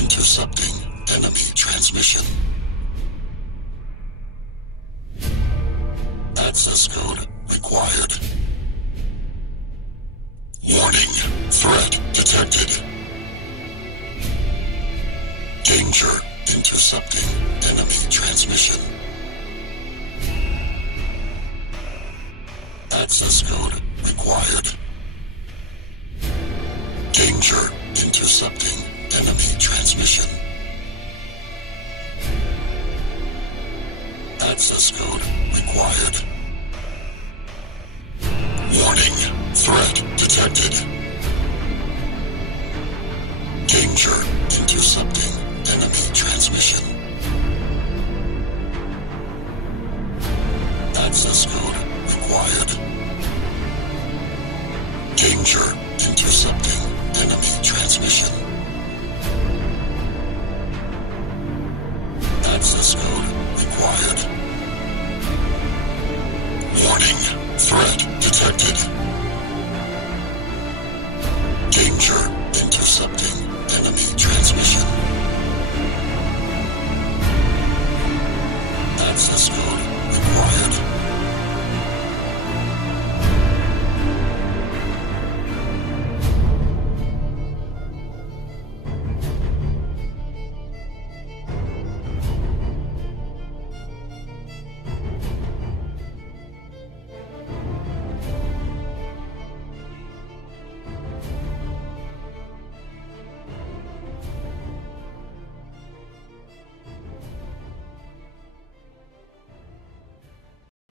Intercepting enemy transmission. Access code required. Warning, threat detected. Danger, intercepting enemy transmission. Access code required. Danger, intercepting enemy transmission. Access code required. Warning, threat detected. Danger, intercepting enemy transmission.